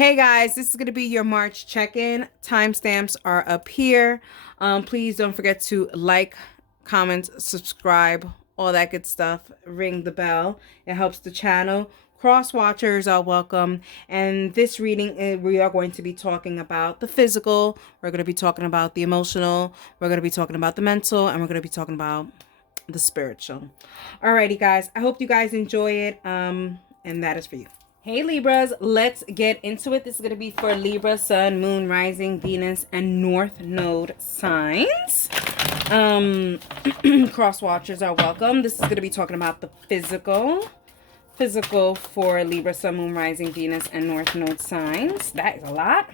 Hey guys, this is going to be your March check-in. Timestamps are up here. Please don't forget to like, comment, subscribe, all that good stuff. Ring the bell. It helps the channel. Cross watchers are welcome. And this reading, we are going to be talking about the physical. We're going to be talking about the emotional. We're going to be talking about the mental. And we're going to be talking about the spiritual. Alrighty, guys. I hope you guys enjoy it. And that is for you. Hey Libras, let's get into it. This is going to be for Libra, Sun, Moon, Rising, Venus, and North Node signs. Cross watchers are welcome. This is going to be talking about the physical. Physical for Libra, Sun, Moon, Rising, Venus, and North Node signs. That is a lot.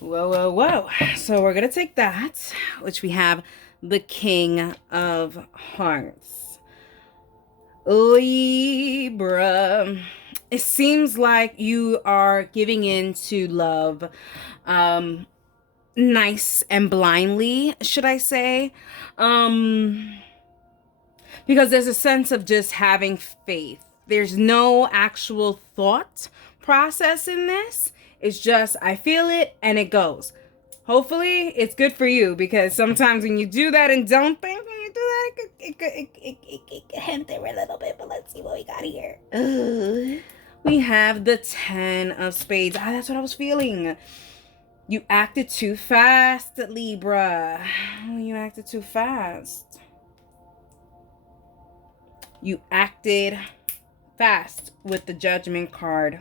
Whoa, whoa, whoa. So we're going to take that, which we have the King of Hearts. Libra, it seems like you are giving in to love nice and blindly, should I say, because there's a sense of just having faith. There's no actual thought process in this. It's just I feel it and it goes. Hopefully it's good for you, because sometimes when you do that and don't think, when you do that, it could hint there a little bit. But let's see what we got here. We have the 10 of Spades. That's what I was feeling. You acted too fast, Libra. You acted too fast. You acted fast with the Judgment card.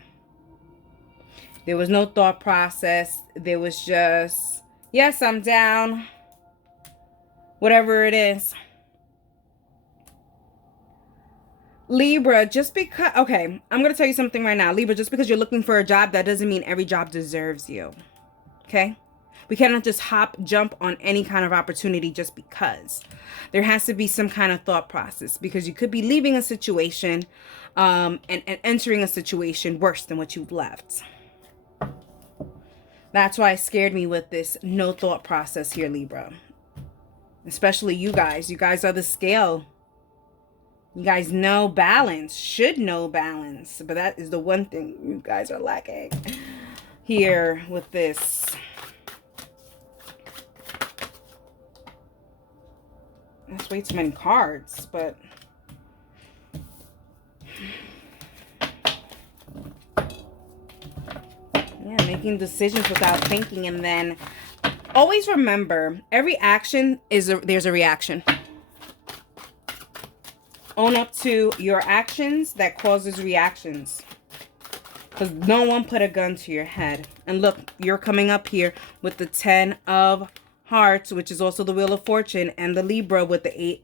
There was no thought process. There was just, yes, I'm down. Whatever it is. Libra, just because, okay, I'm going to tell you something right now. Libra, just because you're looking for a job, that doesn't mean every job deserves you. Okay? We cannot just jump on any kind of opportunity just because. There has to be some kind of thought process, because you could be leaving a situation and entering a situation worse than what you've left. That's why it scared me with this no thought process here, Libra. Especially you guys. You guys are the scale. You guys know balance. Should know balance. But that is the one thing you guys are lacking here with this. That's way too many cards, but... yeah, making decisions without thinking. And then always remember, every action there's a reaction. Own up to your actions that causes reactions, because no one put a gun to your head. And look, you're coming up here with the 10 of Hearts, which is also the Wheel of Fortune, and the Libra with the 8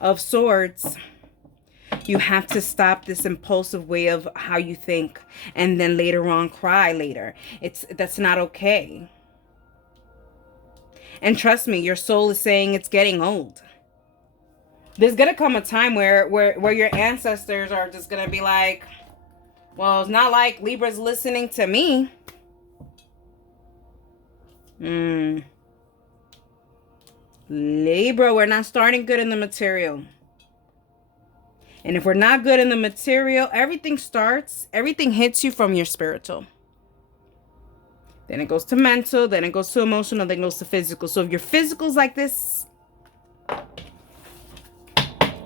of Swords. You have to stop this impulsive way of how you think and then later on cry later. That's not okay. And trust me, your soul is saying it's getting old. There's going to come a time where your ancestors are just going to be like, well, it's not like Libra's listening to me. Libra, we're not starting good in the material. And if we're not good in the material, everything hits you from your spiritual. Then it goes to mental, then it goes to emotional, then it goes to physical. So if your physical's like this,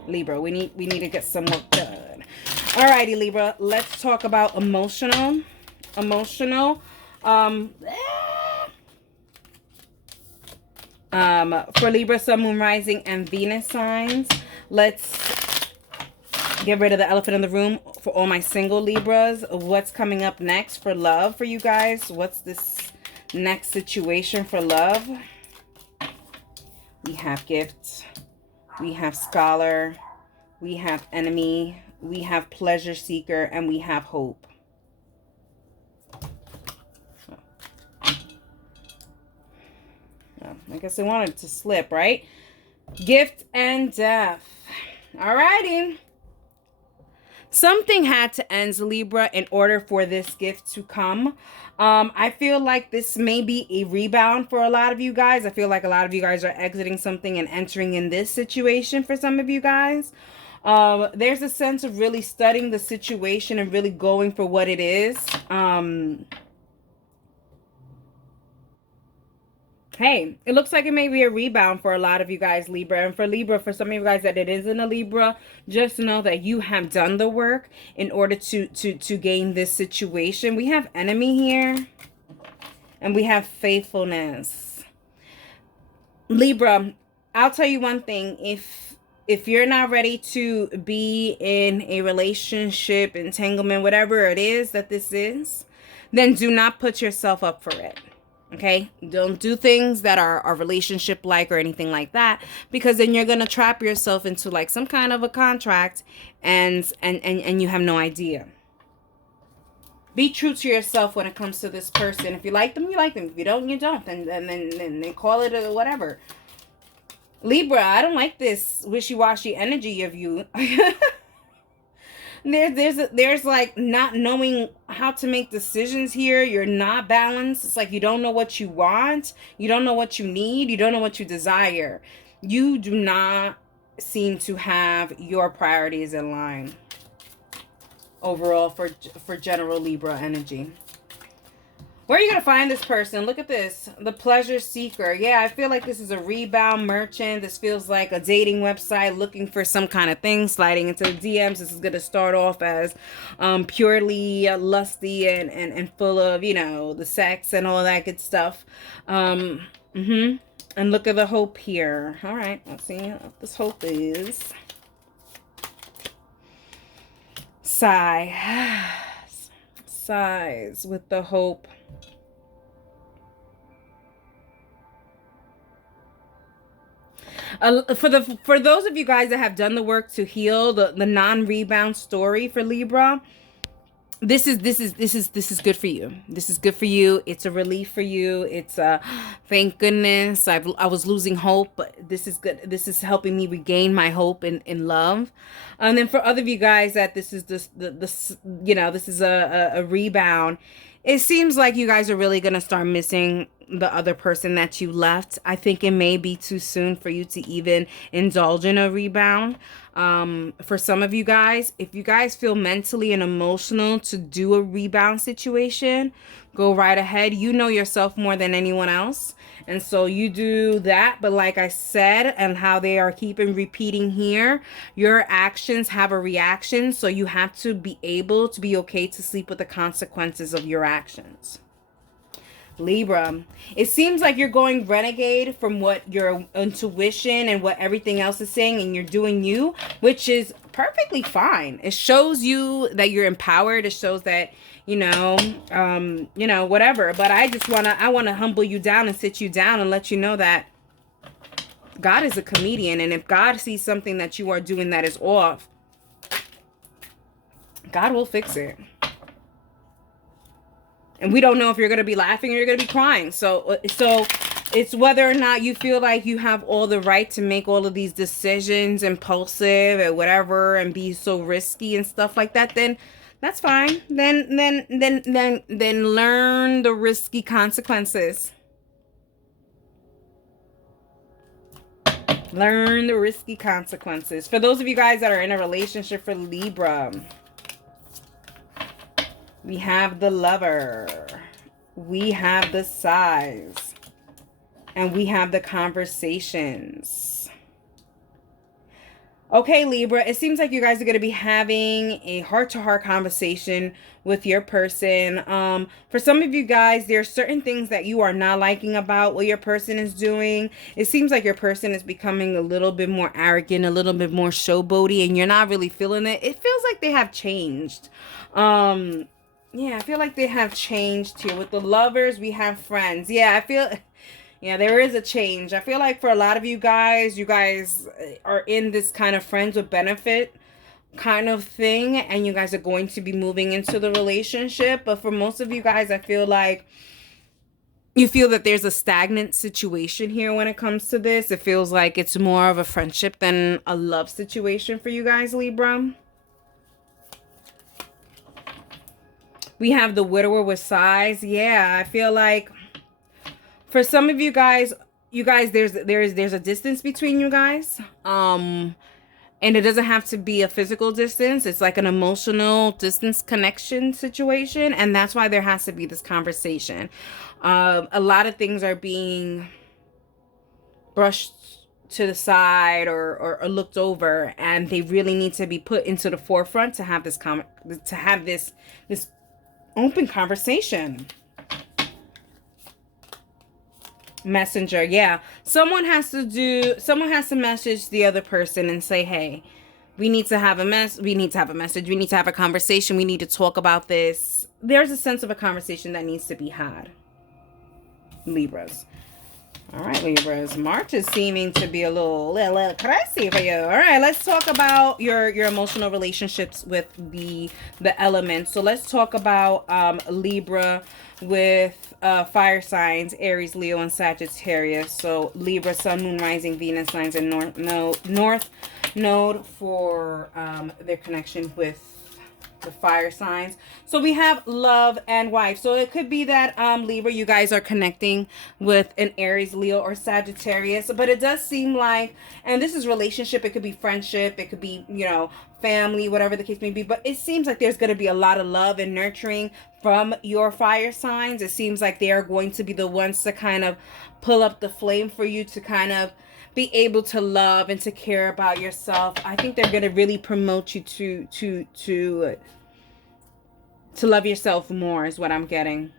Libra, we need to get some work done. Alrighty, Libra, let's talk about emotional. For Libra, Sun, Moon, Rising, and Venus signs, let's get rid of the elephant in the room for all my single Libras. What's coming up next for love for you guys? What's this next situation for love? We have Gift. We have Scholar. We have Enemy. We have Pleasure Seeker. And we have Hope. Well, I guess I wanted to slip, right? Gift and Death. Alrighty. Something had to end, Libra, in order for this gift to come. I feel like this may be a rebound for a lot of you guys. I feel like a lot of you guys are exiting something and entering in this situation for some of you guys. There's a sense of really studying the situation and really going for what it is. Hey, it looks like it may be a rebound for a lot of you guys, Libra. And for Libra, for some of you guys that it isn't a Libra, just know that you have done the work in order to gain this situation. We have enemy here, and we have faithfulness. Libra, I'll tell you one thing. If you're not ready to be in a relationship, entanglement, whatever it is that this is, then do not put yourself up for it. Okay, don't do things that are relationship like or anything like that, because then you're gonna trap yourself into like some kind of a contract, and you have no idea. Be true to yourself when it comes to this person. If you like them, you like them. If you don't, you don't. And then call it a whatever. Libra, I don't like this wishy-washy energy of you. There's like not knowing how to make decisions here. You're not balanced. It's like you don't know what you want. You don't know what you need. You don't know what you desire. You do not seem to have your priorities in line overall for general Libra energy. Where are you going to find this person? Look at this. The pleasure seeker. Yeah, I feel like this is a rebound merchant. This feels like a dating website looking for some kind of thing, sliding into the DMs. This is going to start off as purely lusty and full of, you know, the sex and all that good stuff. And look at the hope here. All right, let's see what this hope is. Sigh. Sighs with the hope. For those of you guys that have done the work to heal the non-rebound story for Libra, this is good for you. This is good for you. It's a relief for you. It's thank goodness. I was losing hope, but this is good. This is helping me regain my hope in love. And then for other of you guys that this is this you know, this is a rebound. It seems like you guys are really going to start missing the other person that you left. I think it may be too soon for you to even indulge in a rebound. For some of you guys, if you guys feel mentally and emotional to do a rebound situation, go right ahead. You know yourself more than anyone else. And so you do that. But like I said, and how they are keeping repeating here, your actions have a reaction. So you have to be able to be okay to sleep with the consequences of your actions. Libra, it seems like you're going renegade from what your intuition and what everything else is saying, and you're doing you, which is perfectly fine. It shows you that you're empowered. It shows that, you know, whatever. But I want to humble you down and sit you down and let you know that God is a comedian. And if God sees something that you are doing that is off, God will fix it. And we don't know if you're going to be laughing or you're going to be crying. So it's whether or not you feel like you have all the right to make all of these decisions, impulsive and whatever, and be so risky and stuff like that. Then that's fine. Then learn the risky consequences. Learn the risky consequences. For those of you guys that are in a relationship for Libra, we have the Lover, we have the Sighs, and we have the Conversations. Okay, Libra, it seems like you guys are going to be having a heart-to-heart conversation with your person. For some of you guys, there are certain things that you are not liking about what your person is doing. It seems like your person is becoming a little bit more arrogant, a little bit more showboaty, and you're not really feeling it. It feels like they have changed. Yeah, I feel like they have changed here. With the Lovers, we have Friends. Yeah, there is a change. I feel like for a lot of you guys are in this kind of friends with benefit kind of thing, and you guys are going to be moving into the relationship. But for most of you guys, I feel like you feel that there's a stagnant situation here when it comes to this. It feels like it's more of a friendship than a love situation for you guys, Libra. We have the Widower with Sighs. Yeah, I feel like for some of you guys, there's a distance between you guys. And it doesn't have to be a physical distance. It's like an emotional distance connection situation. And that's why there has to be this conversation. A lot of things are being brushed to the side or looked over, and they really need to be put into the forefront to have this open conversation. Messenger, yeah. Someone has to message the other person and say, hey, we need to have a message, we need to have a conversation, we need to talk about this. There's a sense of a conversation that needs to be had. Libras. All right, Libras. March is seeming to be a little crazy for you. All right, let's talk about your emotional relationships with the elements. So let's talk about Libra with fire signs, Aries, Leo, and Sagittarius. So Libra, Sun, Moon, Rising, Venus signs, and North Node for their connection with the fire signs. So we have love and wife. So it could be that Libra, you guys are connecting with an Aries, Leo, or Sagittarius. But it does seem like, and this is relationship, it could be friendship, it could be, you know, family, whatever the case may be. But it seems like there's going to be a lot of love and nurturing from your fire signs. It seems like they are going to be the ones to kind of pull up the flame for you to kind of be able to love and to care about yourself. I think they're going to really promote you to love yourself more is what I'm getting.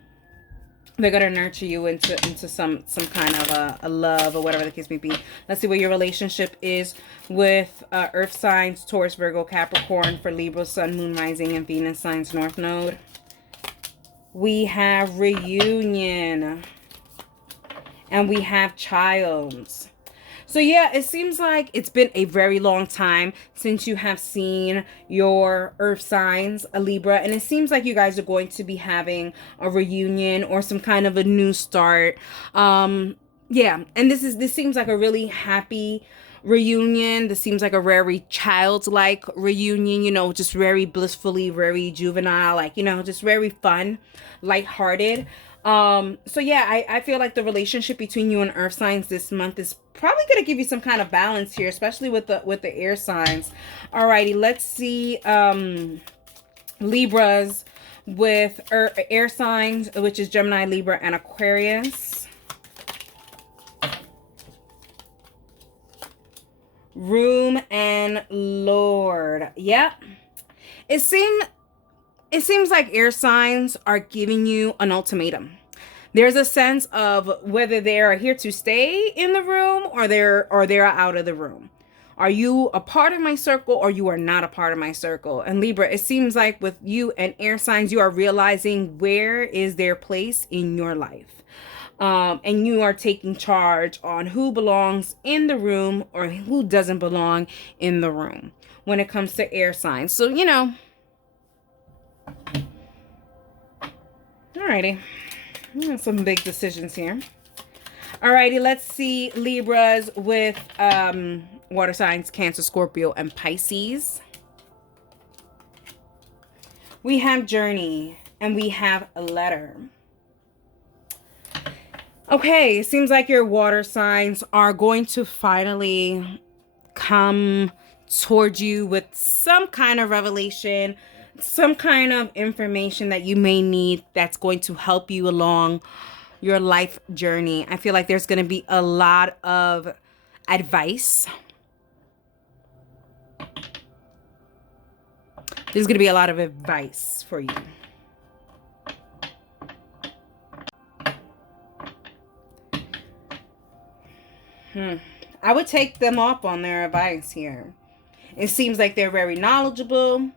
They're going to nurture you into some kind of a love or whatever the case may be. Let's see what your relationship is with earth signs, Taurus, Virgo, Capricorn for Libra, Sun, Moon, Rising, and Venus signs, North Node. We have reunion. And we have childs. So yeah, it seems like it's been a very long time since you have seen your earth signs, a Libra, and it seems like you guys are going to be having a reunion or some kind of a new start. Yeah, and this seems like a really happy reunion. This seems like a very childlike reunion, you know, just very blissfully, very juvenile, like, you know, just very fun, lighthearted. So yeah, I feel like the relationship between you and earth signs this month is probably going to give you some kind of balance here, especially with the air signs. Alrighty, let's see Libras with air signs, which is Gemini, Libra, and Aquarius. Room and Lord. Yep. It seems like air signs are giving you an ultimatum. There's a sense of whether they're here to stay in the room or they're out of the room. Are you a part of my circle or you are not a part of my circle? And Libra, it seems like with you and air signs, you are realizing where is their place in your life. And you are taking charge on who belongs in the room or who doesn't belong in the room when it comes to air signs. So, you know, alrighty. Some big decisions here. Alrighty, let's see Libras with water signs, Cancer, Scorpio, and Pisces. We have journey and we have a letter. Okay, it seems like your water signs are going to finally come towards you with some kind of revelation, some kind of information that you may need that's going to help you along your life journey. I feel like there's going to be a lot of advice. There's going to be a lot of advice for you. I would take them up on their advice here. It seems like they're very knowledgeable.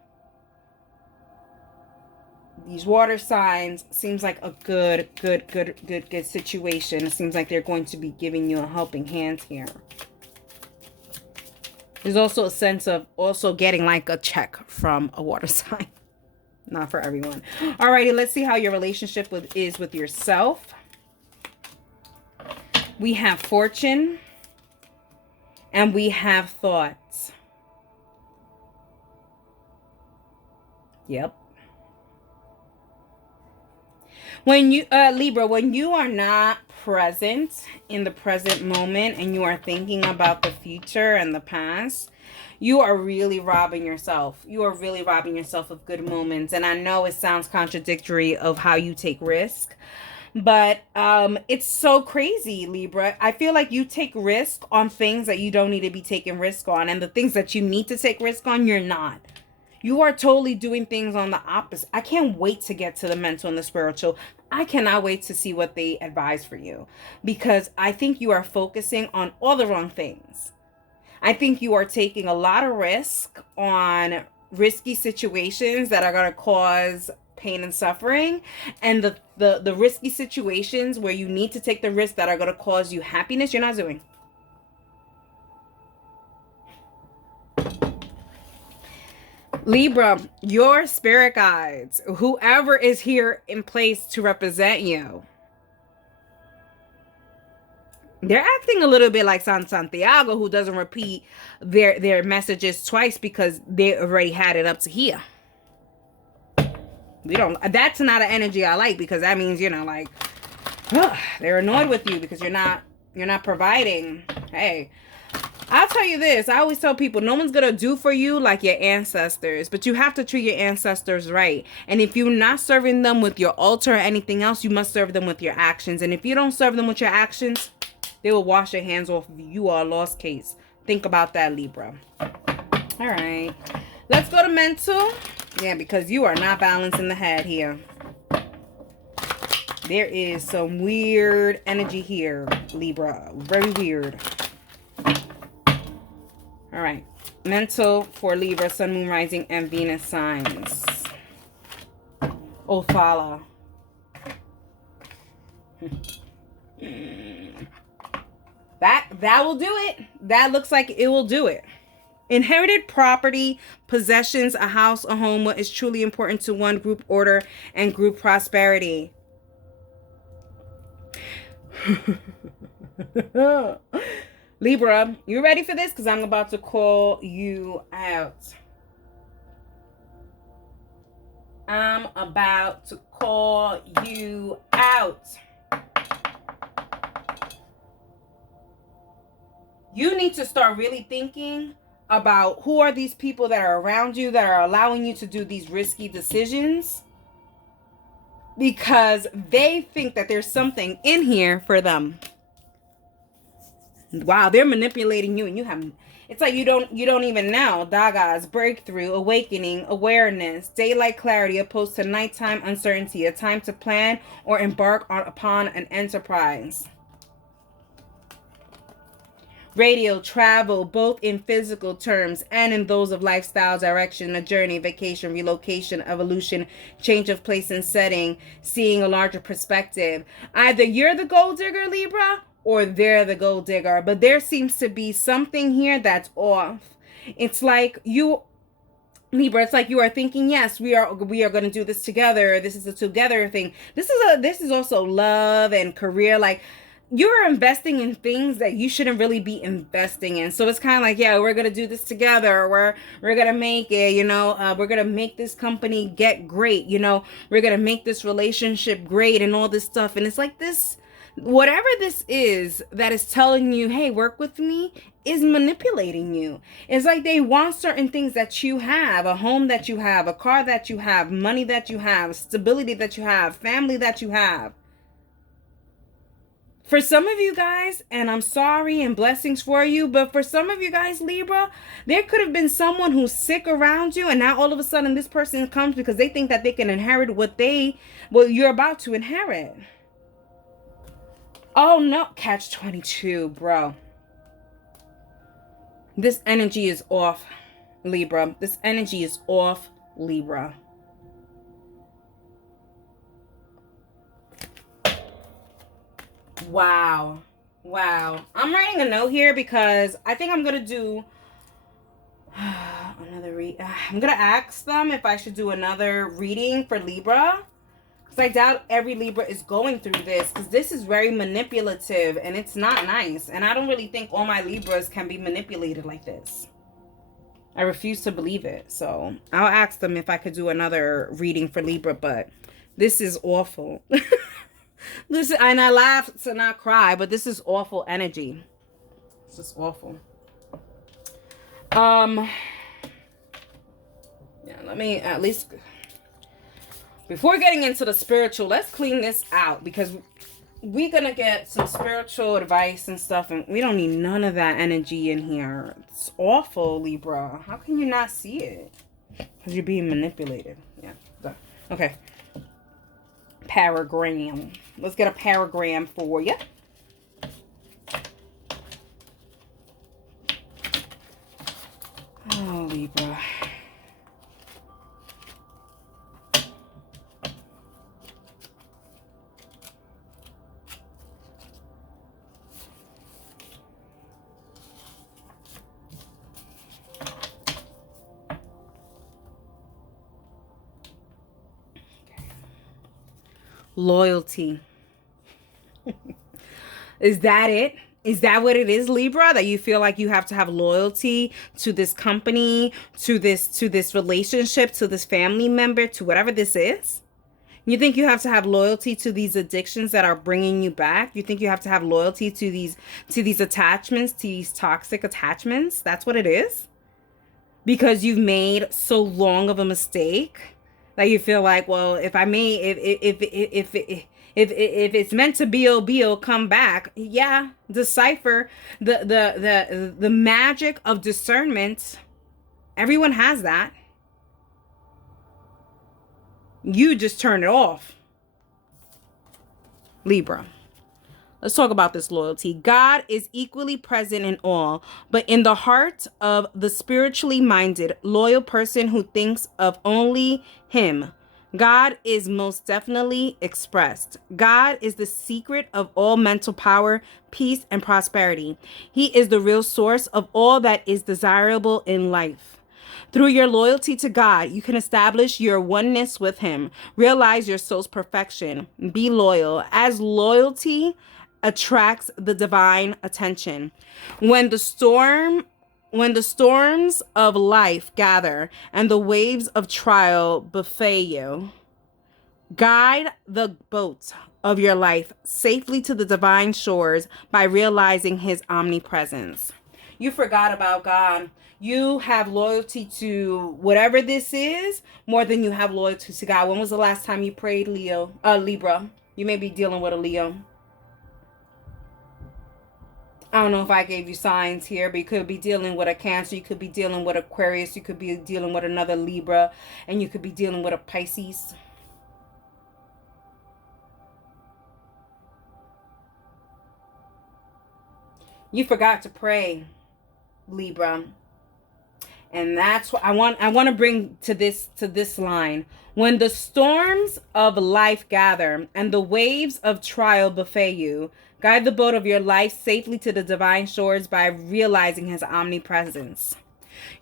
These water signs seems like a good situation. It seems like they're going to be giving you a helping hand here. There's also a sense of also getting like a check from a water sign. Not for everyone. Alrighty, let's see how your relationship is with yourself. We have fortune and we have thoughts. Yep. When you, Libra, when you are not present in the present moment and you are thinking about the future and the past, you are really robbing yourself. You are really robbing yourself of good moments. And I know it sounds contradictory of how you take risk, but it's so crazy, Libra. I feel like you take risk on things that you don't need to be taking risk on, and the things that you need to take risk on, you're not. You are totally doing things on the opposite. I can't wait to get to the mental and the spiritual. I cannot wait to see what they advise for you, because I think you are focusing on all the wrong things. I think you are taking a lot of risk on risky situations that are going to cause pain and suffering, and the risky situations where you need to take the risk that are going to cause you happiness, you're not doing. Libra, your spirit guides, whoever is here in place to represent you, they're acting a little bit like San Santiago, who doesn't repeat their messages twice because they already had it up to here. That's not an energy I like, because that means, like, they're annoyed with you because you're not providing. Hey, I'll tell you this. I always tell people, no one's going to do for you like your ancestors, but you have to treat your ancestors right. And if you're not serving them with your altar or anything else, you must serve them with your actions. And if you don't serve them with your actions, they will wash their hands off of you. You are a lost case. Think about that, Libra. All right. Let's go to mental. Yeah, because you are not balanced in the head here. There is some weird energy here, Libra. Very weird. All right. Mental for Libra, Sun, Moon, Rising, and Venus signs. Othala. That will do it. That looks like it will do it. Inherited property, possessions, a house, a home, what is truly important to one, group order, and group prosperity. Libra, you ready for this? Because I'm about to call you out. I'm about to call you out. You need to start really thinking about who are these people that are around you that are allowing you to do these risky decisions, because they think that there's something in here for them. Wow, they're manipulating you, and you have, it's like you don't even know. Dagas, breakthrough, awakening, awareness, daylight clarity opposed to nighttime uncertainty, a time to plan or embark upon an enterprise. Radio, travel, both in physical terms and in those of lifestyle, direction, a journey, vacation, relocation, evolution, change of place and setting, seeing a larger perspective. Either you're the gold digger, Libra, or they're the gold digger. But there seems to be something here that's off. It's like you, Libra, it's like you are thinking, yes, we are going to do this together. This is a together thing. This is also love and career. Like, you're investing in things that you shouldn't really be investing in. So it's kind of like, yeah, we're going to do this together. We're going to make it, we're going to make this company get great. We're going to make this relationship great and all this stuff. And it's like this, whatever this is that is telling you, hey, work with me, is manipulating you. It's like they want certain things that you have, a home that you have, a car that you have, money that you have, stability that you have, family that you have. For some of you guys, and I'm sorry and blessings for you, but for some of you guys, Libra, there could have been someone who's sick around you, and now all of a sudden this person comes because they think that they can inherit what you're about to inherit. Oh no, catch-22, bro. This energy is off, Libra. This energy is off, Libra. Wow. I'm writing a note here because I think I'm going to do another I'm going to ask them if I should do another reading for Libra. Because I doubt every Libra is going through this. Because this is very manipulative and it's not nice. And I don't really think all my Libras can be manipulated like this. I refuse to believe it. So I'll ask them if I could do another reading for Libra. But this is awful. Listen, and I laugh to not cry, but this is awful energy. This is awful. Yeah, let me at least, before getting into the spiritual, let's clean this out, because we're gonna get some spiritual advice and stuff, and we don't need none of that energy in here. It's awful, Libra. How can you not see it? Because you're being manipulated. Yeah. Done. Okay. Paragram. Let's get a paragram for you. Oh, Libra. Loyalty. Is that it? Is that what it is, Libra? That you feel like you have to have loyalty to this company, to this relationship, to this family member, to whatever this is? You think you have to have loyalty to these addictions that are bringing you back? You think you have to have loyalty to these attachments, to these toxic attachments? That's what it is? Because you've made so long of a mistake that you feel like, well, if it's meant to be, it'll come back. Yeah, decipher the magic of discernment. Everyone has that. You just turn it off. Libra. Let's talk about this loyalty. God is equally present in all, but in the heart of the spiritually minded, loyal person who thinks of only him, God is most definitely expressed. God is the secret of all mental power, peace, and prosperity. He is the real source of all that is desirable in life. Through your loyalty to God, you can establish your oneness with him, realize your soul's perfection, be loyal, as loyalty attracts the divine attention. When the storms of life gather and the waves of trial buffet you, guide the boat of your life safely to the divine shores by realizing his omnipresence. You forgot about God. You have loyalty to whatever this is more than you have loyalty to God. When was the last time you prayed, Libra? You may be dealing with a Leo. I don't know if I gave you signs here, but you could be dealing with a Cancer. You could be dealing with Aquarius. You could be dealing with another Libra. And you could be dealing with a Pisces. You forgot to pray, Libra. And that's what I want to bring to this line. When the storms of life gather and the waves of trial buffet you, guide the boat of your life safely to the divine shores by realizing his omnipresence.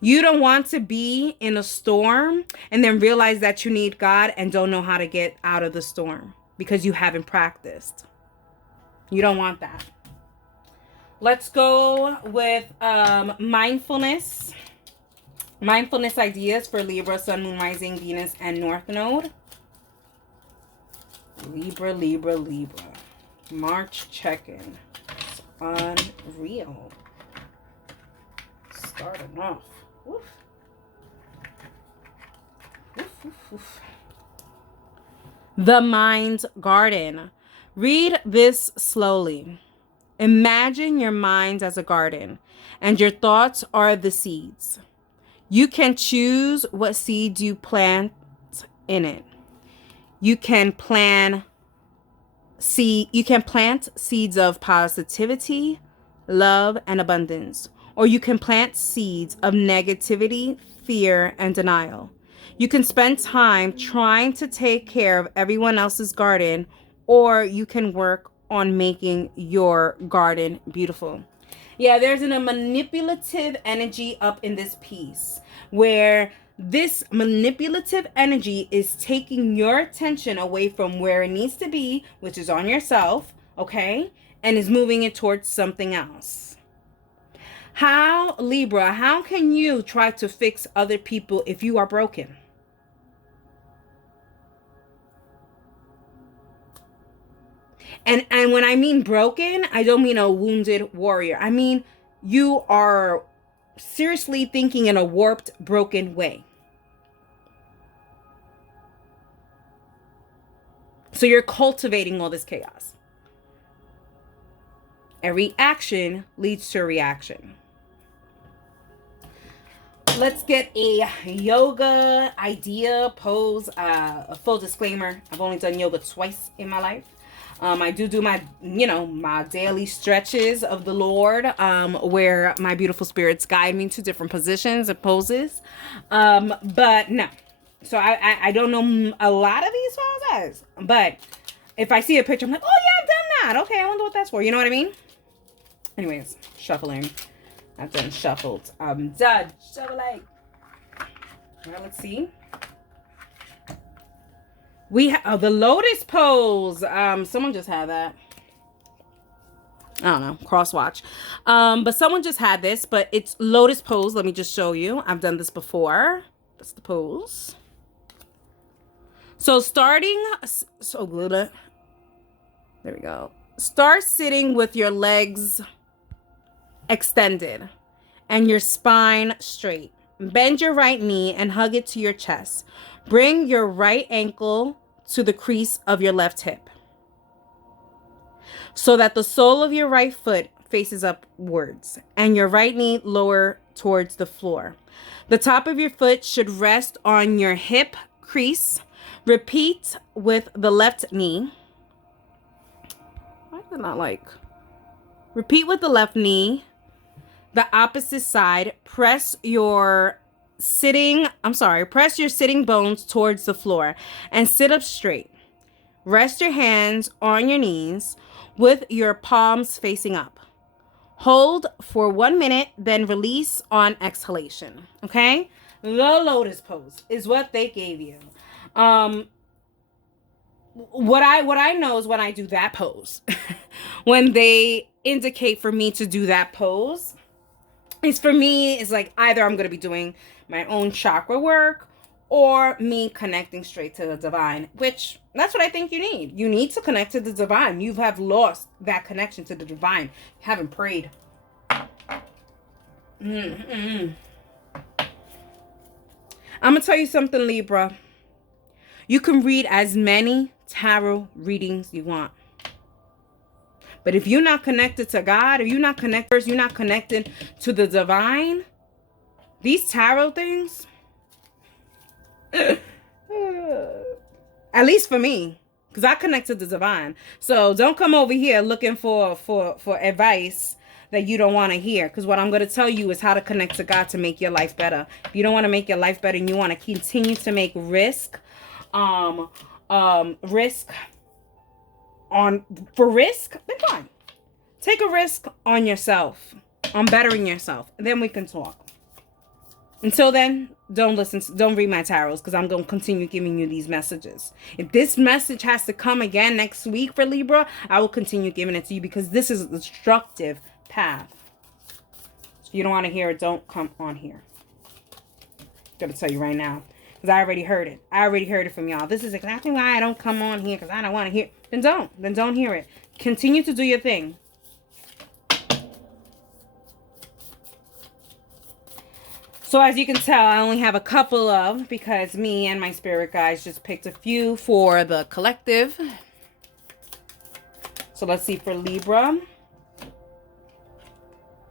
You don't want to be in a storm and then realize that you need God and don't know how to get out of the storm because you haven't practiced. You don't want that. Let's go with mindfulness. Mindfulness ideas for Libra, Sun, Moon, Rising, Venus, and North Node. Libra, Libra, Libra. March check-in. It's unreal. Starting off. Woof. Woof, woof, woof. The Mind's Garden. Read this slowly. Imagine your mind as a garden, and your thoughts are the seeds. You can choose what seeds you plant in it. You can plant seeds of positivity, love, and abundance. Or you can plant seeds of negativity, fear, and denial. You can spend time trying to take care of everyone else's garden, or you can work on making your garden beautiful. Yeah, there's a manipulative energy up in this piece where this manipulative energy is taking your attention away from where it needs to be, which is on yourself, okay? And is moving it towards something else. How, Libra, how can you try to fix other people if you are broken? And when I mean broken, I don't mean a wounded warrior. I mean, you are seriously thinking in a warped, broken way. So you're cultivating all this chaos. Every action leads to a reaction. Let's get a yoga idea, pose. A full disclaimer, I've only done yoga twice in my life. I do my, my daily stretches of the Lord, where my beautiful spirits guide me to different positions and poses. But no. So I don't know a lot of these poses, but if I see a picture, I'm like, oh yeah, I've done that. Okay, I wonder what that's for. You know what I mean? Anyways, shuffling. I've done shuffled. I'm done. Shuffling. All right, let's see. We have the lotus pose. Someone just had that. I don't know, cross watch. But someone just had this, but it's lotus pose. Let me just show you. I've done this before. That's the pose. So there we go. Start sitting with your legs extended and your spine straight. Bend your right knee and hug it to your chest. Bring your right ankle to the crease of your left hip so that the sole of your right foot faces upwards and your right knee lower towards the floor. The top of your foot should rest on your hip crease. Repeat with the left knee. Why is it not like? Repeat with the left knee. The opposite side. Press your sitting bones towards the floor and sit up straight. Rest your hands on your knees with your palms facing up. Hold for 1 minute, then release on exhalation. Okay? The lotus pose is what they gave you. What I know is when I do that pose, when they indicate for me to do that pose, it's like either I'm going to be doing my own chakra work or me connecting straight to the divine, which that's what I think you need. You need to connect to the divine. You have lost that connection to the divine. You haven't prayed. I'm going to tell you something, Libra. You can read as many tarot readings you want. But if you're not connected to God, if you're not connected to the divine, these tarot things, at least for me, because I connect to the divine. So don't come over here looking for advice that you don't want to hear, because what I'm going to tell you is how to connect to God to make your life better. If you don't want to make your life better and you want to continue to make risk, then fine. Take a risk on yourself, on bettering yourself, and then we can talk. Until then, don't read my tarots, because I'm going to continue giving you these messages. If this message has to come again next week for Libra, I will continue giving it to you, because this is a destructive path. So if you don't want to hear it, don't come on here. I'm going to tell you right now, because I already heard it. I already heard it from y'all. This is exactly why I don't come on here, because I don't want to hear it. Then don't hear it. Continue to do your thing. So as you can tell, I only have a couple of, because me and my spirit guides just picked a few for the collective. So let's see for Libra.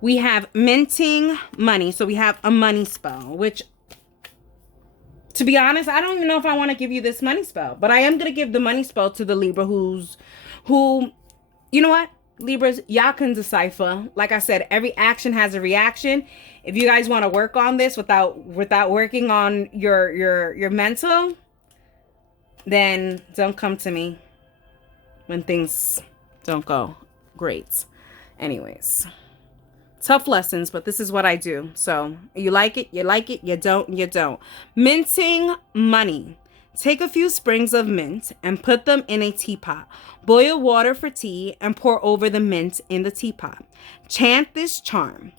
We have minting money. So we have a money spell, which, to be honest, I don't even know if I want to give you this money spell, but I am going to give the money spell to the Libra who, you know what? Libras, y'all can decipher. Like I said, every action has a reaction. If you guys want to work on this without working on your mental, then don't come to me when things don't go great. Anyways, tough lessons, but this is what I do. So you like it, you like it. You don't, you don't. Minting money. Take a few sprigs of mint and put them in a teapot. Boil water for tea and pour over the mint in the teapot. Chant this charm.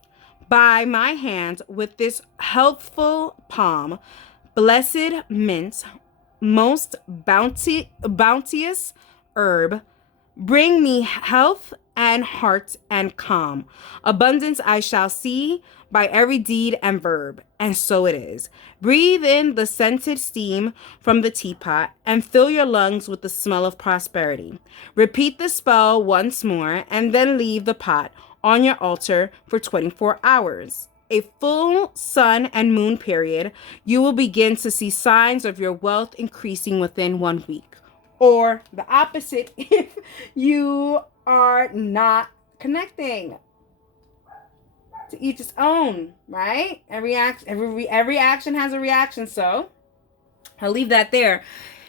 By my hand with this helpful palm, blessed mint, most bounteous herb, bring me health and heart and calm. Abundance I shall see by every deed and verb, and so it is. Breathe in the scented steam from the teapot and fill your lungs with the smell of prosperity. Repeat the spell once more and then leave the pot on your altar for 24 hours. A full sun and moon period, you will begin to see signs of your wealth increasing within 1 week. Or the opposite if you are not connecting. To each its own, right? Every action has a reaction, so I'll leave that there.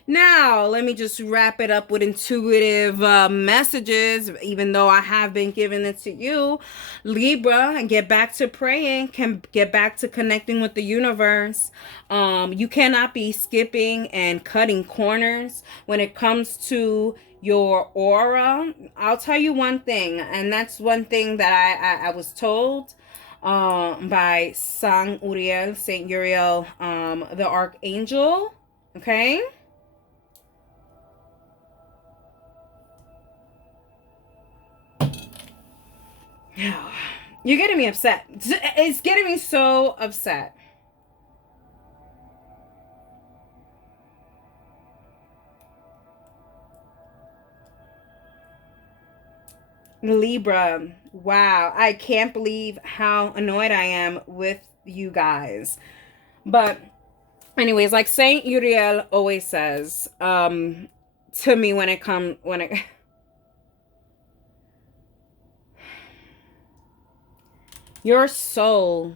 Now, let me just wrap it up with intuitive messages, even though I have been giving it to you, Libra, and get back to praying, can get back to connecting with the universe. You cannot be skipping and cutting corners when it comes to your aura. I'll tell you one thing, and that's one thing that I was told by Saint Uriel, the archangel. Okay. You're getting me upset. It's getting me so upset. Libra, wow, I can't believe how annoyed I am with you guys. But anyways, like Saint Uriel always says, to me when it your soul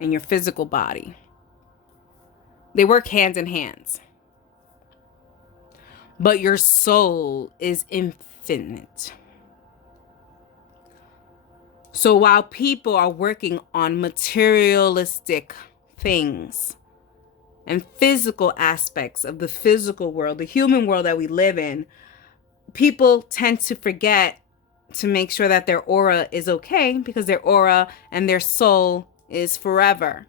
and your physical body, they work hand in hand. But your soul is infinite. So while people are working on materialistic things and physical aspects of the physical world, the human world that we live in, people tend to forget to make sure that their aura is okay, because their aura and their soul is forever.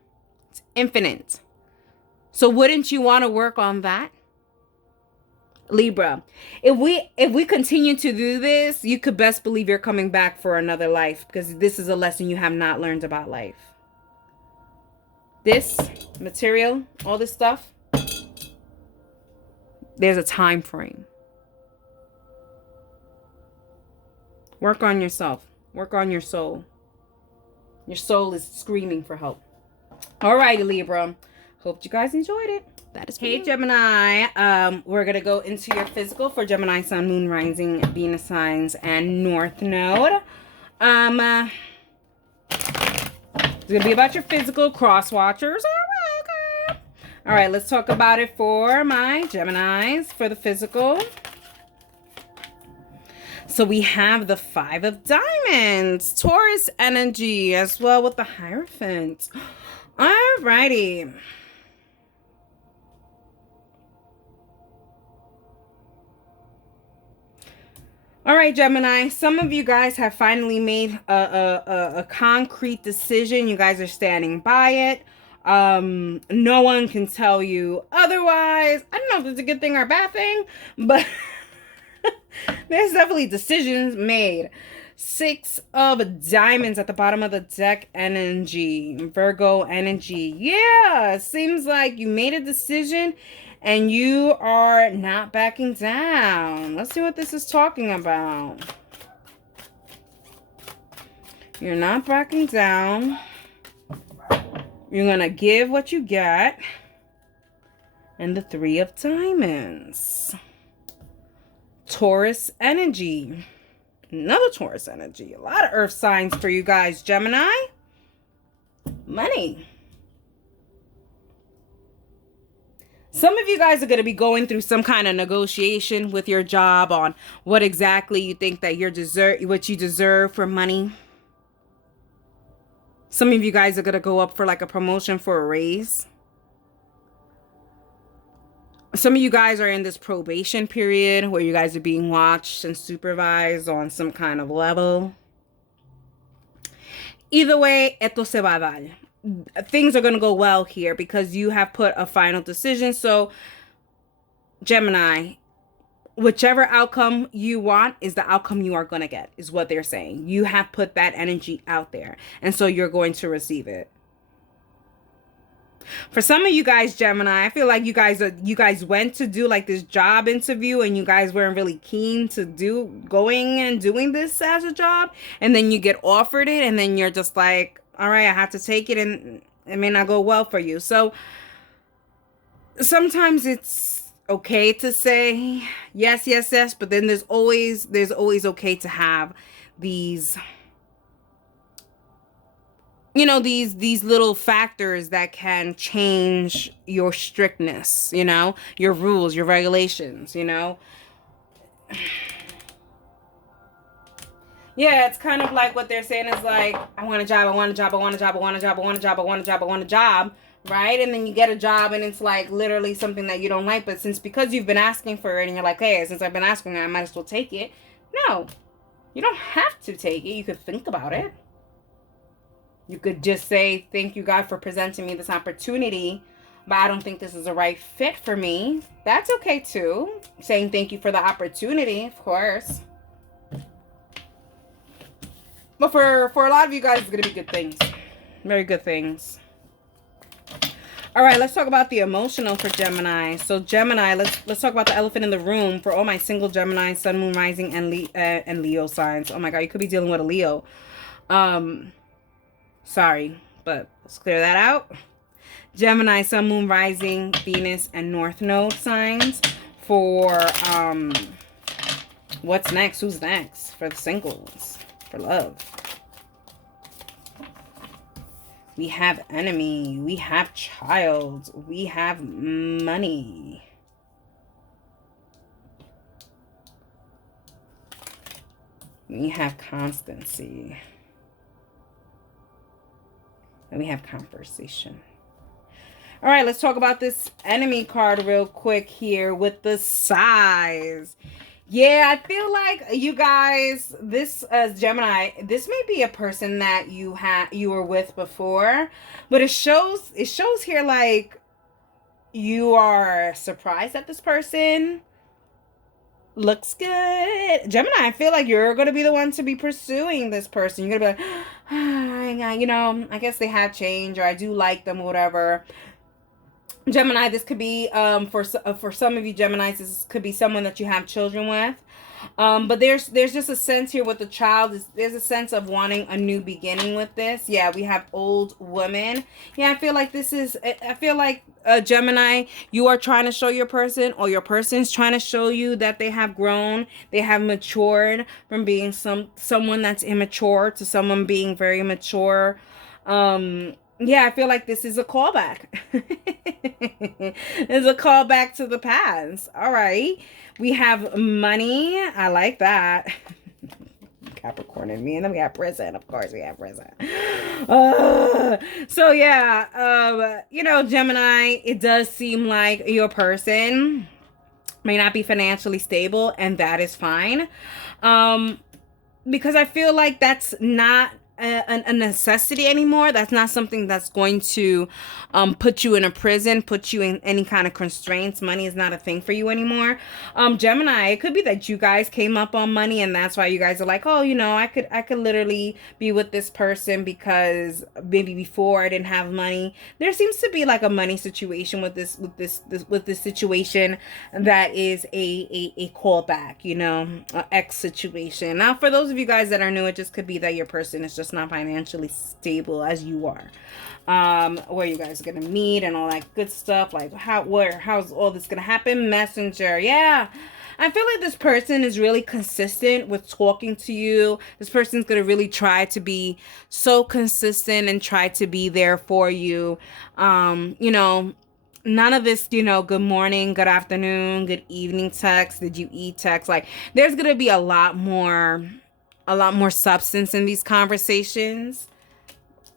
It's infinite. So wouldn't you want to work on that? Libra, if we continue to do this, you could best believe you're coming back for another life, because this is a lesson you have not learned about life. This material, all this stuff, there's a time frame. Work on yourself. Work on your soul. Your soul is screaming for help. All right, Libra. Hope you guys enjoyed it. That is hey, Gemini. We're going to go into your physical for Gemini, Sun, Moon, Rising, Venus signs, and North Node. It's going to be about your physical. Cross watchers are welcome. All right, let's talk about it for my Geminis for the physical. So we have the 5 of Diamonds, Taurus energy, as well with the Hierophant. All righty. All right, Gemini, some of you guys have finally made a concrete decision. You guys are standing by it. No one can tell you otherwise. I don't know if it's a good thing or a bad thing, but there's definitely decisions made. 6 of Diamonds at the bottom of the deck energy, Virgo energy. Yeah, seems like you made a decision and you are not backing down. Let's see what this is talking about. You're not backing down. You're going to give what you get. And the 3 of Diamonds. Taurus energy. Another Taurus energy. A lot of earth signs for you guys, Gemini. Money. Some of you guys are going to be going through some kind of negotiation with your job on what exactly you think that what you deserve for money. Some of you guys are going to go up for like a promotion for a raise. Some of you guys are in this probation period where you guys are being watched and supervised on some kind of level. Either way, esto se va a dar. Things are going to go well here because you have put a final decision. So, Gemini, whichever outcome you want is the outcome you are going to get, is what they're saying. You have put that energy out there, and so you're going to receive it. For some of you guys, Gemini, I feel like you guys went to do like this job interview, and you guys weren't really keen to going and doing this as a job, and then you get offered it, and then you're just like, all right, I have to take it, and it may not go well for you. So sometimes it's okay to say yes, yes, yes, but then there's always okay to have these, you know, these little factors that can change your strictness, you know, your rules, your regulations, you know. Yeah, it's kind of like what they're saying is like, I want a job, I want a job, I want a job, I want a job, I want a job, I want a job, I want a job, right? And then you get a job and it's like literally something that you don't like, but because you've been asking for it and you're like, hey, since I've been asking, I might as well take it. No, you don't have to take it. You could think about it. You could just say, thank you, God, for presenting me this opportunity, but I don't think this is the right fit for me. That's okay too. Saying thank you for the opportunity, of course. But for a lot of you guys, it's going to be good things. Very good things. All right, let's talk about the emotional for Gemini. So Gemini, let's talk about the elephant in the room for all my single Gemini, Sun, Moon, Rising, and Leo signs. Oh my God, you could be dealing with a Leo. Sorry, but let's clear that out. Gemini, Sun, Moon, Rising, Venus, and North Node signs for what's next? Who's next for the singles? For love. We have enemy. We have child. We have money. We have constancy. And we have conversation. All right, let's talk about this enemy card real quick here with the size. Yeah, I feel like you guys, this Gemini, this may be a person that you were with before, but it shows here like you are surprised that this person looks good. Gemini, I feel like you're going to be the one to be pursuing this person. You're going to be like, you know, I guess they have changed, or I do like them, or whatever. Gemini, this could be for some of you Geminis, this could be someone that you have children with. But there's just a sense here with the child. There's a sense of wanting a new beginning with this. Yeah, we have old woman. Yeah, I feel like Gemini, you are trying to show your person, or your person's trying to show you that they have grown, they have matured from being someone that's immature to someone being very mature. Yeah, I feel like this is a callback. It's a callback to the past. All right. We have money. I like that. Capricorn and me. And then we have prison. Of course, we have prison. So, yeah. You know, Gemini, it does seem like your person may not be financially stable, and that is fine. Because I feel like that's not a necessity anymore. That's not something that's going to put you in a prison, put you in any kind of constraints. Money is not a thing for you anymore. Gemini, it could be that you guys came up on money, and that's why you guys are like, oh, you know, I could literally be with this person because maybe before I didn't have money. There seems to be like a money situation with this situation that is a callback, you know, an ex situation. Now, for those of you guys that are new, it just could be that your person is just not financially stable as you are. Where you guys are gonna meet and all that good stuff, like how's all this gonna happen? Messenger. Yeah, I feel like this person is really consistent with talking to you. This person's gonna really try to be so consistent and try to be there for you. You know, none of this, you know, good morning, good afternoon, good evening text, did you eat text. Like, there's gonna be a lot more substance in these conversations.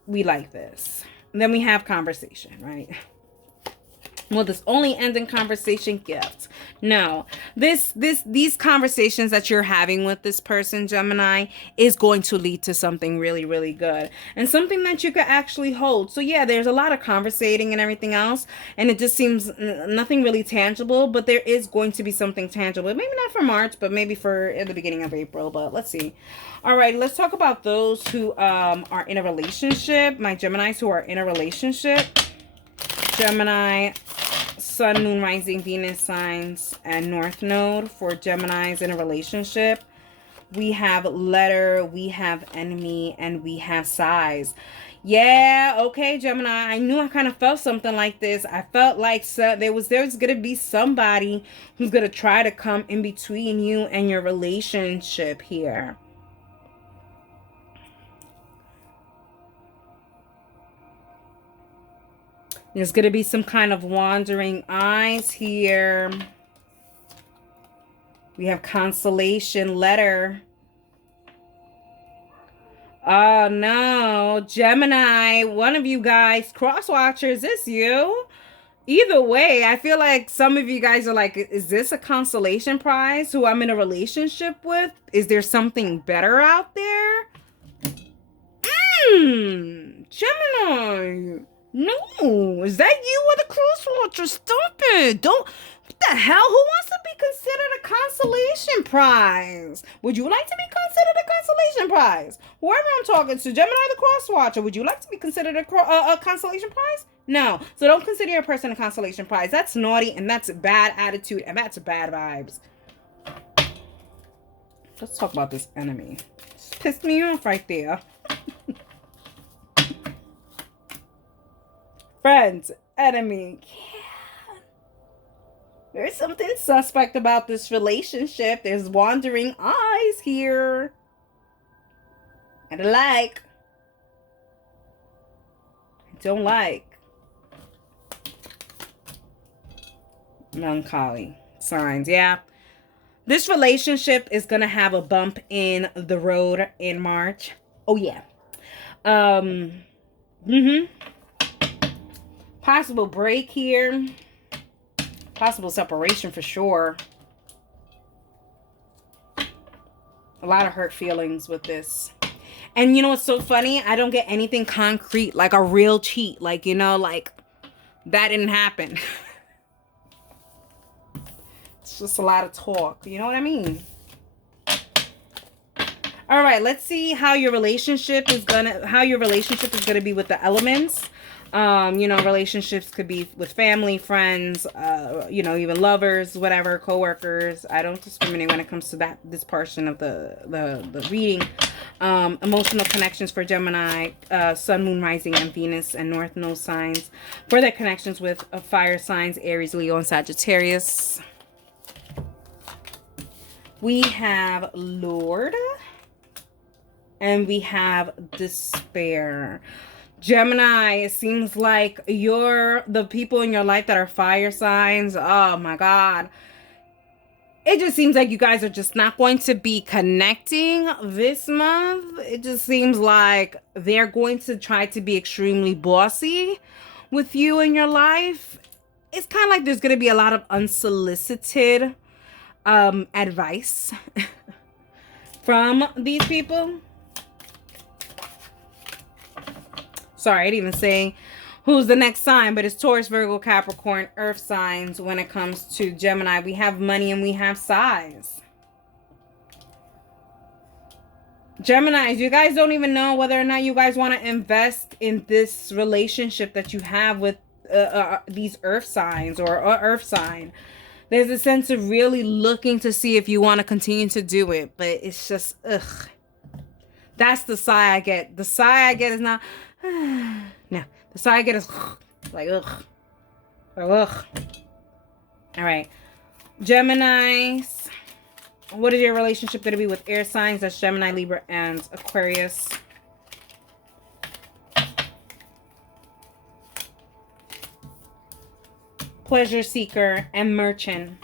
We like this. And then we have conversation, right? Will this only end in conversation? Gifts. No. These conversations that you're having with this person, Gemini, is going to lead to something really, really good. And something that you could actually hold. So yeah, there's a lot of conversating and everything else. And it just seems nothing really tangible. But there is going to be something tangible. Maybe not for March, but maybe for the beginning of April. But let's see. All right, let's talk about those who are in a relationship. My Geminis who are in a relationship. Gemini, Sun, Moon, Rising, Venus signs, and North Node for Geminis in a relationship. We have letter, we have enemy, and we have size. Yeah, okay, Gemini. I knew I kind of felt something like this. I felt like there's going to be somebody who's going to try to come in between you and your relationship here. There's going to be some kind of wandering eyes here. We have consolation letter. Oh, no. Gemini, one of you guys, cross watchers, is this you? Either way, I feel like some of you guys are like, is this a consolation prize who I'm in a relationship with? Is there something better out there? Gemini. No, is that you or the cross watcher? Stop it. Don't. What the hell? Who wants to be considered a consolation prize? Would you like to be considered a consolation prize? Whoever I'm talking to, Gemini the cross watcher, would you like to be considered a consolation prize? No. So don't consider your person a consolation prize. That's naughty and that's bad attitude and that's bad vibes. Let's talk about this enemy. It's pissed me off right there. Friends, enemy. Yeah. There's something suspect about this relationship. There's wandering eyes here. I don't like. Melancholy signs. Yeah. This relationship is going to have a bump in the road in March. Oh, yeah. Possible break here. Possible separation for sure. A lot of hurt feelings with this. And you know what's so funny? I don't get anything concrete, like a real cheat. Like, you know, like that didn't happen. It's just a lot of talk. You know what I mean? All right, let's see how your relationship is gonna be with the elements. You know, relationships could be with family, friends, you know, even lovers, whatever, co-workers. I don't discriminate when it comes to this portion of the reading. Emotional connections for Gemini, Sun, Moon, Rising, and Venus, and North Node signs. For their connections with fire signs, Aries, Leo, and Sagittarius. We have Lord. And we have despair. Gemini, it seems like the people in your life that are fire signs. Oh my God. It just seems like you guys are just not going to be connecting this month. It just seems like they're going to try to be extremely bossy with you in your life. It's kind of like there's going to be a lot of unsolicited advice from these people. Sorry, I didn't even say who's the next sign, but it's Taurus, Virgo, Capricorn, Earth signs. When it comes to Gemini, we have money and we have size. Geminis, you guys don't even know whether or not you guys want to invest in this relationship that you have with these Earth signs or Earth sign. There's a sense of really looking to see if you want to continue to do it, but it's just, ugh. That's the sigh I get. The sigh I get is not... No, the sigh I get is like, ugh. Ugh. All right. Geminis. What is your relationship going to be with air signs? That's Gemini, Libra, and Aquarius. Pleasure seeker and merchant.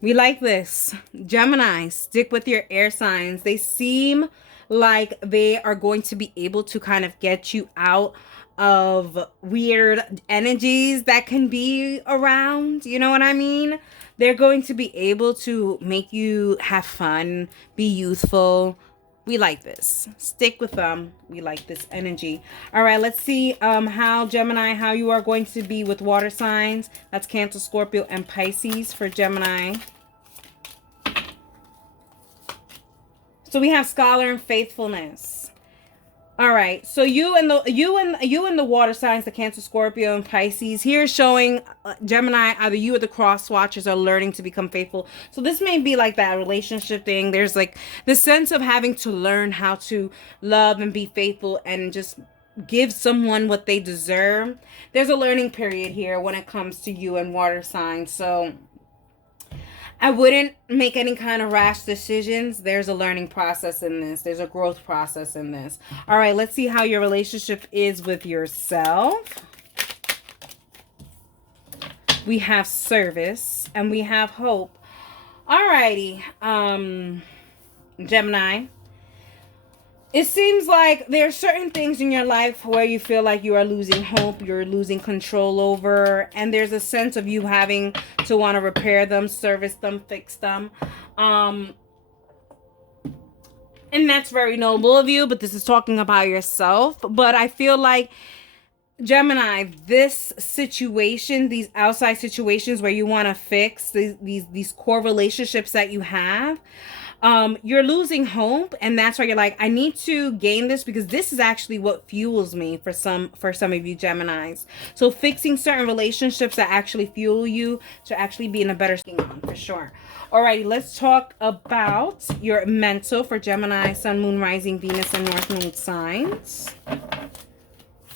We like this. Gemini, stick with your air signs. They seem like they are going to be able to kind of get you out of weird energies that can be around. You know what I mean? They're going to be able to make you have fun, be youthful. We like this. Stick with them. We like this energy. All right, let's see how Gemini, how you are going to be with water signs. That's Cancer, Scorpio, and Pisces for Gemini. So we have scholar and faithfulness. All right, so you and the water signs, the Cancer, Scorpio, and Pisces. Here showing Gemini, either you or the cross watchers are learning to become faithful. So this may be like that relationship thing. There's like the sense of having to learn how to love and be faithful and just give someone what they deserve. There's a learning period here when it comes to you and water signs. So I wouldn't make any kind of rash decisions. There's a learning process in this. There's a growth process in this. All right, let's see how your relationship is with yourself. We have service and we have hope. All righty, Gemini. It seems like there are certain things in your life where you feel like you are losing hope, you're losing control over, and there's a sense of you having to want to repair them, service them, fix them. And that's very noble of you, but this is talking about yourself. But I feel like, Gemini, this situation, these outside situations where you want to fix these core relationships that you have, you're losing hope, and that's why you're like, I need to gain this because this is actually what fuels me for some of you Geminis. So fixing certain relationships that actually fuel you to actually be in a better state for sure. Alrighty, let's talk about your mental for Gemini, Sun, Moon, Rising, Venus, and North Node signs.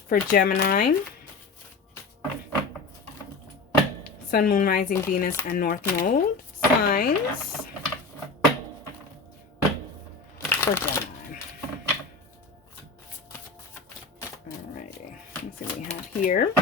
For Gemini, Sun, Moon, Rising, Venus, and North Node signs. For Gemini. Alrighty, let's see what we have here.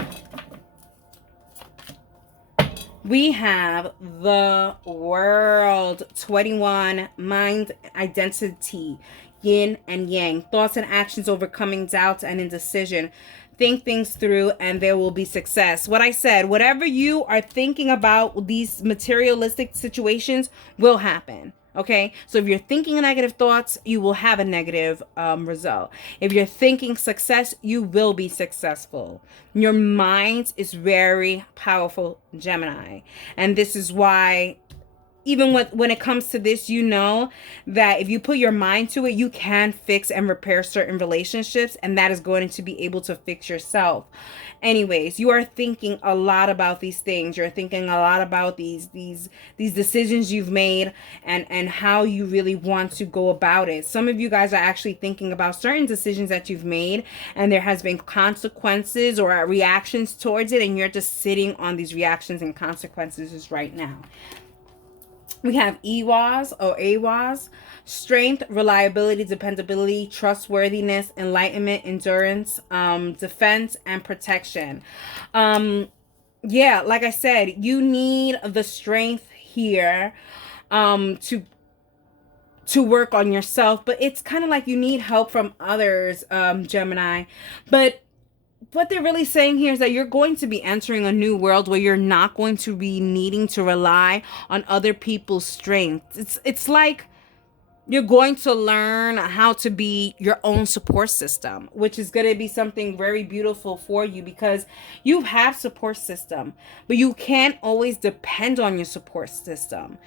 We have the World, 21, mind, identity, yin and yang, thoughts and actions, overcoming doubts and indecision. Think things through and there will be success. What I said, whatever you are thinking about, these materialistic situations will happen. Okay, so if you're thinking negative thoughts, you will have a negative result. If you're thinking success, you will be successful. Your mind is very powerful, Gemini. And this is why, even when it comes to this, you know that if you put your mind to it, you can fix and repair certain relationships, and that is going to be able to fix yourself. Anyways, you are thinking a lot about these things. You're thinking a lot about these decisions you've made and how you really want to go about it. Some of you guys are actually thinking about certain decisions that you've made, and there has been consequences or reactions towards it, and you're just sitting on these reactions and consequences right now. We have EWAS or AWAS, strength, reliability, dependability, trustworthiness, enlightenment, endurance, defense, and protection. Yeah, like I said, you need the strength here to work on yourself, but it's kind of like you need help from others, Gemini. But what they're really saying here is that you're going to be entering a new world where you're not going to be needing to rely on other people's strength. It's like you're going to learn how to be your own support system, which is going to be something very beautiful for you because you have support system, but you can't always depend on your support system.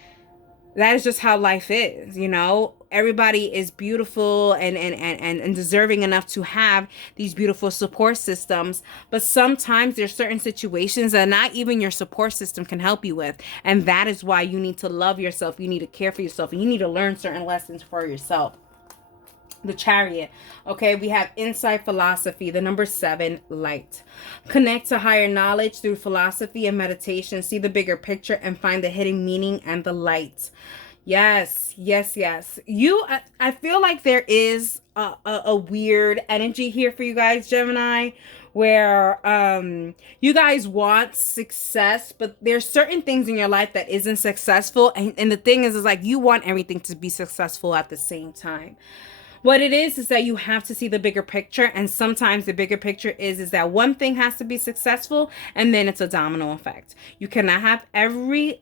That is just how life is, you know. Everybody is beautiful and deserving enough to have these beautiful support systems. But sometimes there's certain situations that not even your support system can help you with. And that is why you need to love yourself. You need to care for yourself. And you need to learn certain lessons for yourself. The Chariot. Okay, we have insight, philosophy, the number 7, light. Connect to higher knowledge through philosophy and meditation. See the bigger picture and find the hidden meaning and the light. Yes, yes, yes. I feel like there is a weird energy here for you guys, Gemini, where you guys want success, but there's certain things in your life that isn't successful. And the thing is like you want everything to be successful at the same time. What it is that you have to see the bigger picture, and sometimes the bigger picture is that one thing has to be successful, and then it's a domino effect. You cannot have every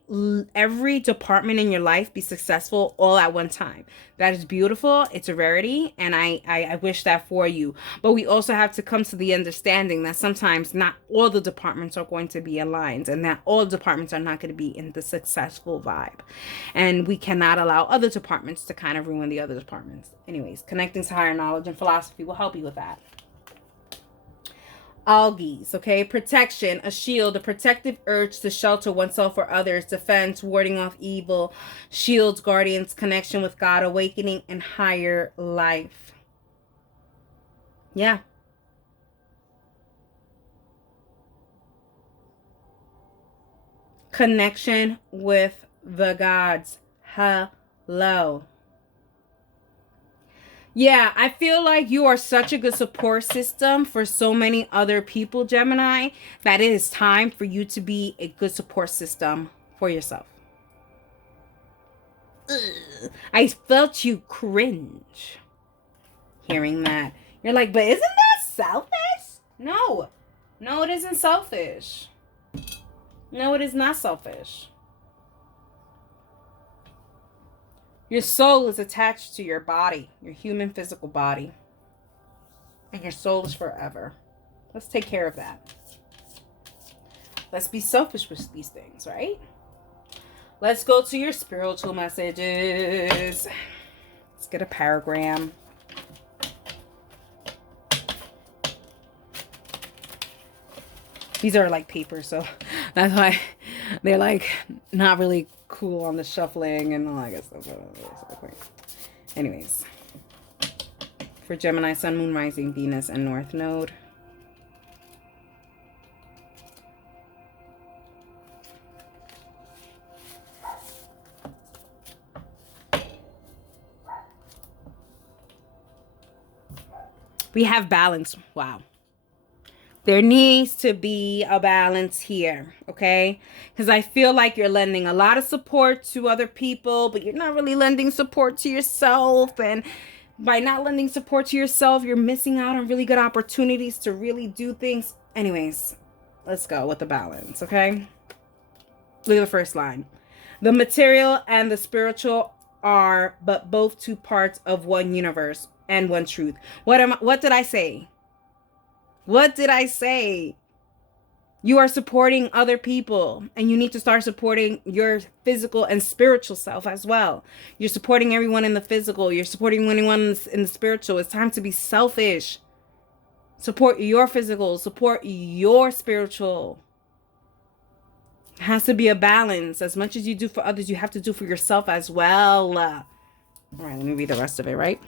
department in your life be successful all at one time. That is beautiful. It's a rarity, and I wish that for you. But we also have to come to the understanding that sometimes not all the departments are going to be aligned, and that all departments are not going to be in the successful vibe. And we cannot allow other departments to kind of ruin the other departments. Anyways, connecting to higher knowledge and philosophy will help you with that. Algaes, okay? Protection, a shield, a protective urge to shelter oneself or others, defense, warding off evil, shields, guardians, connection with God, awakening, and higher life. Yeah. Connection with the gods. Hello. Yeah, I feel like you are such a good support system for so many other people, Gemini, that it is time for you to be a good support system for yourself. Ugh. I felt you cringe hearing that. You're like, but isn't that selfish? No. No, it isn't selfish. No, it is not selfish. Your soul is attached to your body, your human physical body. And your soul is forever. Let's take care of that. Let's be selfish with these things, right? Let's go to your spiritual messages. Let's get a paragram. These are like paper, so that's why they're like not really cool on the shuffling and all that good stuff. Anyways, for Gemini, Sun, Moon, Rising, Venus, and North Node. We have balance. Wow. There needs to be a balance here, okay? Because I feel like you're lending a lot of support to other people, but you're not really lending support to yourself. And by not lending support to yourself, you're missing out on really good opportunities to really do things. Anyways, let's go with the balance, okay? Look at the first line. The material and the spiritual are but both two parts of one universe and one truth. What did I say? What did I say? You are supporting other people, and you need to start supporting your physical and spiritual self as well. You're supporting everyone in the physical. You're supporting anyone in the spiritual. It's time to be selfish. Support your physical. Support your spiritual. It has to be a balance. As much as you do for others, you have to do for yourself as well. All right, let me read the rest of it, right?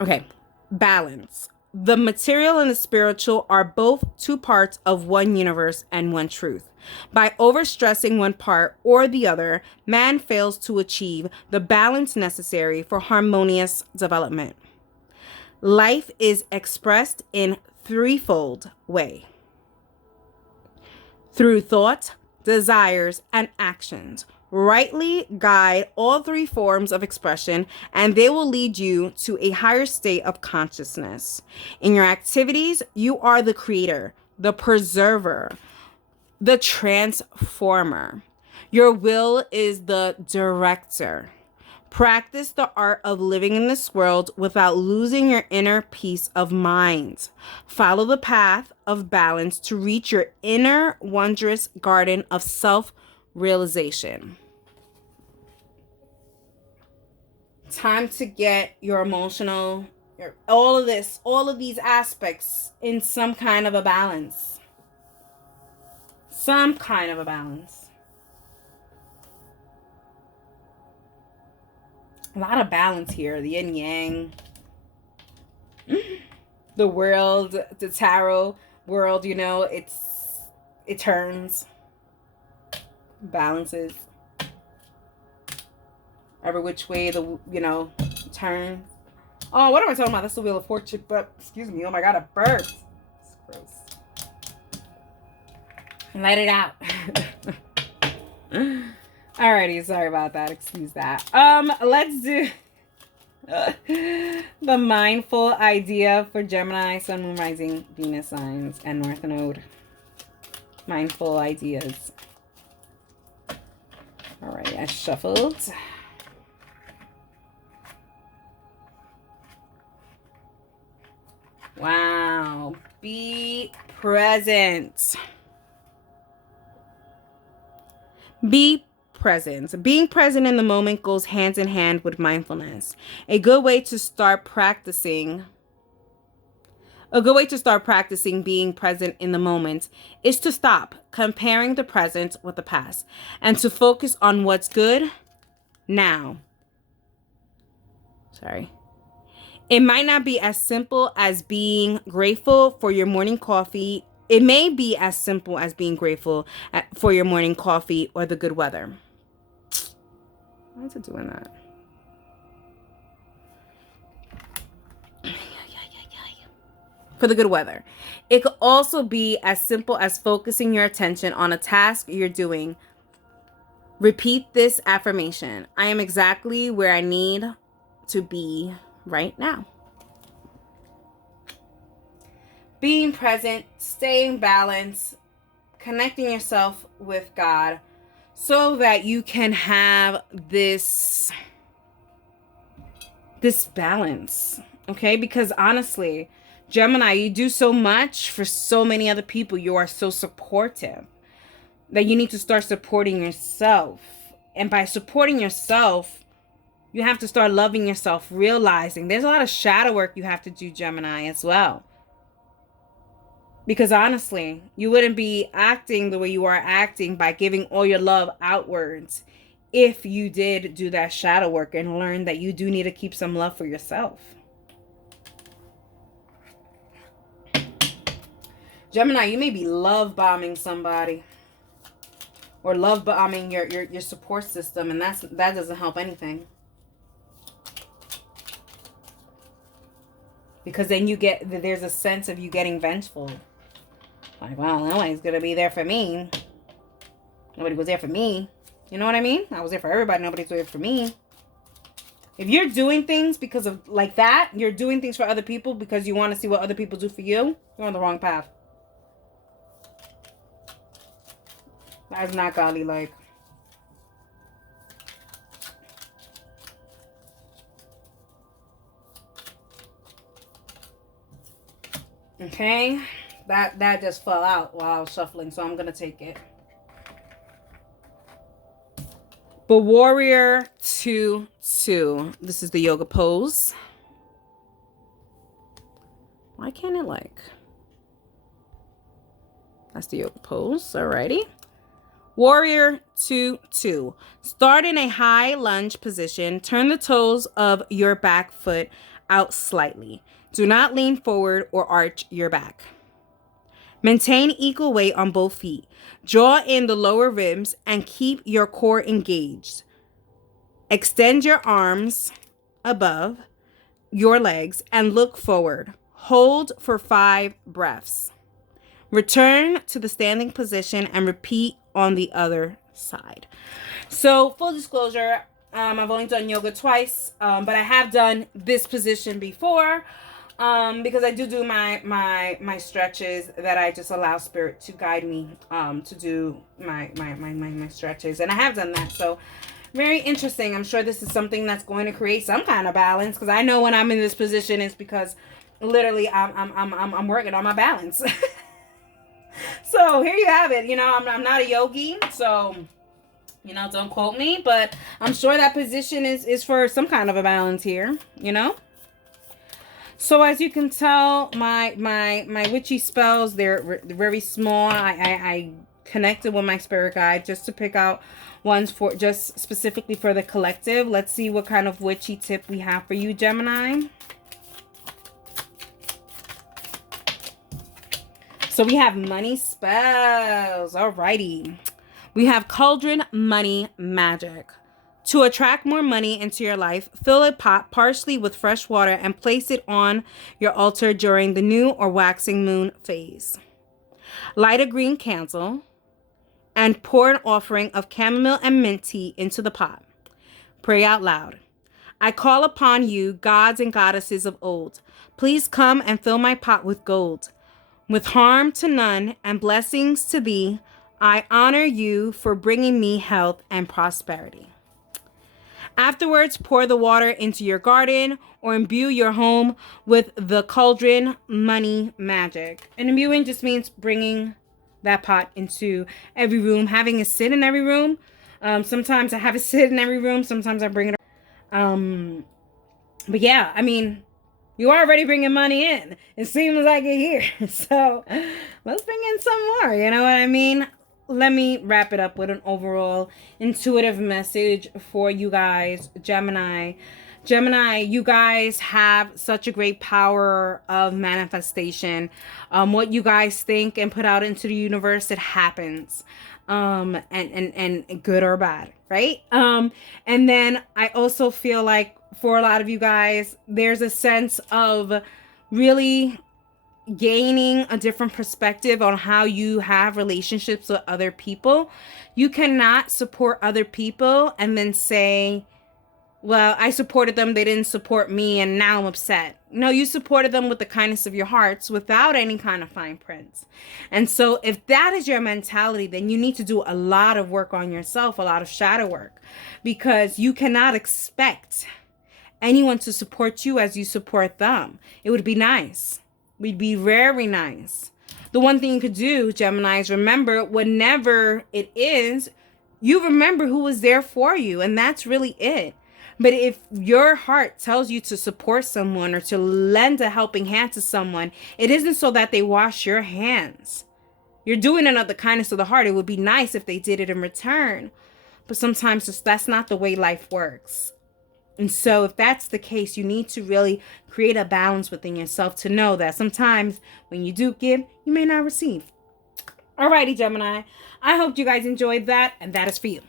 Okay, balance. The material and the spiritual are both two parts of one universe and one truth. By overstressing one part or the other, man fails to achieve the balance necessary for harmonious development. Life is expressed in threefold way: through thought, desires, and actions. Rightly guide all three forms of expression, and they will lead you to a higher state of consciousness. In your activities, you are the creator, the preserver, the transformer. Your will is the director. Practice the art of living in this world without losing your inner peace of mind. Follow the path of balance to reach your inner wondrous garden of self-realization. Time to get your emotional, all of these aspects in some kind of a balance. Some kind of a balance. A lot of balance here. The yin yang. The world, the tarot world, you know, it turns. Balances. Every which way the, turn. Oh, what am I talking about? That's the Wheel of Fortune. But, excuse me. Oh my God, a bird. It's gross. Let it out. Alrighty, sorry about that. Excuse that. Let's do The mindful idea for Gemini, Sun, Moon, Rising, Venus signs, and North Node. Mindful ideas. All right, I shuffled. Wow. Be present. Be present. Being present in the moment goes hand in hand with mindfulness. A good way to start practicing being present in the moment is to stop comparing the present with the past and to focus on what's good now. Sorry. It might not be as simple as being grateful for your morning coffee. It may be as simple as being grateful for your morning coffee or the good weather. Why is it doing that? For the good weather. It could also be as simple as focusing your attention on a task you're doing. Repeat this affirmation. I am exactly where I need to be right now. Being present, staying balanced, connecting yourself with God so that you can have this balance, okay? Because honestly, Gemini, you do so much for so many other people. You are so supportive that you need to start supporting yourself. And by supporting yourself, you have to start loving yourself, realizing there's a lot of shadow work you have to do, Gemini, as well. Because honestly, you wouldn't be acting the way you are acting by giving all your love outwards if you did do that shadow work and learn that you do need to keep some love for yourself. Gemini, you may be love bombing somebody or love bombing your support system, and that doesn't help anything. Because then there's a sense of you getting vengeful. Like, well, nobody's going to be there for me. Nobody was there for me. You know what I mean? I was there for everybody. Nobody's there for me. If you're doing things because of like that, you're doing things for other people because you want to see what other people do for you, you're on the wrong path. That is not godly like. Okay, that just fell out while I was shuffling, so I'm gonna take it. But Warrior 2-2. This is the yoga pose. Why can't it like? That's the yoga pose. Alrighty. Warrior 2-2. Start in a high lunge position. Turn the toes of your back foot out slightly. Do not lean forward or arch your back. Maintain equal weight on both feet. Draw in the lower ribs and keep your core engaged. Extend your arms above your legs and look forward. Hold for 5 breaths. Return to the standing position and repeat on the other side. So, full disclosure, I've only done yoga twice, but I have done this position before. Because I do my stretches that I just allow spirit to guide me to do my stretches, and I have done that. So very interesting. I'm sure this is something that's going to create some kind of balance, because I know when I'm in this position it's because literally I'm working on my balance. So here you have it. You know, I'm not a yogi, so you know, don't quote me, but I'm sure that position is for some kind of a balance here, you know. So as you can tell, my witchy spells, they're very small. I connected with my spirit guide just to pick out ones for just specifically for the collective. Let's see what kind of witchy tip we have for you, Gemini. So we have money spells. Alrighty. We have cauldron money magic. To attract more money into your life, fill a pot partially with fresh water and place it on your altar during the new or waxing moon phase. Light a green candle and pour an offering of chamomile and mint tea into the pot. Pray out loud. I call upon you, gods and goddesses of old. Please come and fill my pot with gold. With harm to none and blessings to thee, I honor you for bringing me health and prosperity. Afterwards, pour the water into your garden or imbue your home with the cauldron money magic. And imbuing just means bringing that pot into every room, having it sit in every room. Sometimes I have it sit in every room. Sometimes I bring it. But yeah, I mean, you are already bringing money in. It seems like it here. So let's bring in some more. You know what I mean? Let me wrap it up with an overall intuitive message for you guys, Gemini. Gemini, you guys have such a great power of manifestation. What you guys think and put out into the universe, it happens. And good or bad, right? And then I also feel like for a lot of you guys, there's a sense of really gaining a different perspective on how you have relationships with other people. You cannot support other people and then say, well, I supported them, they didn't support me, and now I'm upset. No, you supported them with the kindness of your hearts without any kind of fine prints. And so if that is your mentality, then you need to do a lot of work on yourself, a lot of shadow work, because you cannot expect anyone to support you as you support them. It would be nice. We'd be very nice. The one thing you could do, Gemini, is remember whenever it is, you remember who was there for you, and that's really it. But if your heart tells you to support someone or to lend a helping hand to someone, it isn't so that they wash your hands. You're doing it out of the kindness of the heart. It would be nice if they did it in return. But sometimes that's not the way life works. And so if that's the case, you need to really create a balance within yourself to know that sometimes when you do give, you may not receive. Alrighty, Gemini. I hope you guys enjoyed that, and that is for you.